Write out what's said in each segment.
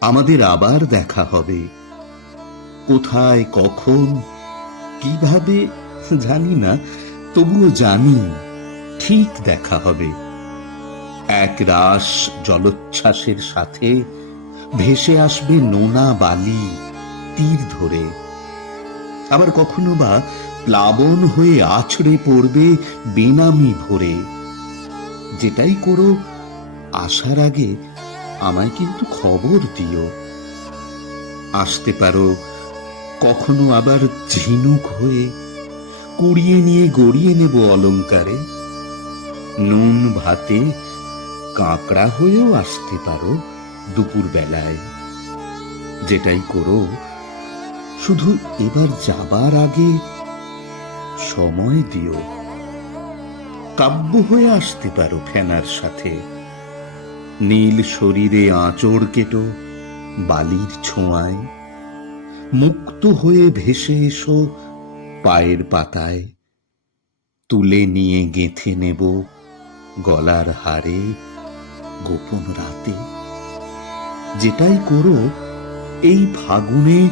আমাদের আবার দেখা হবে। কোথায়, কখন, কিভাবে জানি না, তবুও জানি ঠিক দেখা হবে। এক রাস জলোচ্ছ্বাসের সাথে ভেসে আসবে নোনা বালি তীর ধরে। আবার কখনো বা প্লাবন হয়ে আছড়ে পড়বে বেনামি ভরে। যেটাই করো, আসার আগে আমায় কিন্তু খবর দিও। আসতে পারো কখনো আবার ঝিনুক হয়ে, কুড়িয়ে নিয়ে গড়িয়ে নেব অলংকারে। নুন ভাতে কাঁকড়া হয়েও আসতে পারো দুপুর বেলায়। যেটাই করো, শুধু এবার যাবার আগে সময় দিও। কাব্য হয়ে আসতে পারো ফেনার সাথে। নীল শরীরে আঁচড় কেটো বালির ছোঁয়ায়। মুক্ত হয়ে ভেসে এসো পায়ের পাতায়। তুলে নিয়ে গেঁথে নেব গলার হারে গোপন রাতে। যেটাই করো, এই ফাগুনে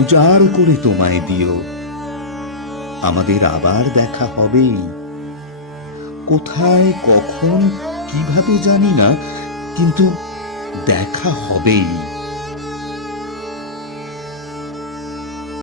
উজাড় করে তোমায় দিও। আমাদের আবার দেখা হবেই। কোথায়, কখন, কিভাবে জানি না, কিন্তু দেখা হবেই।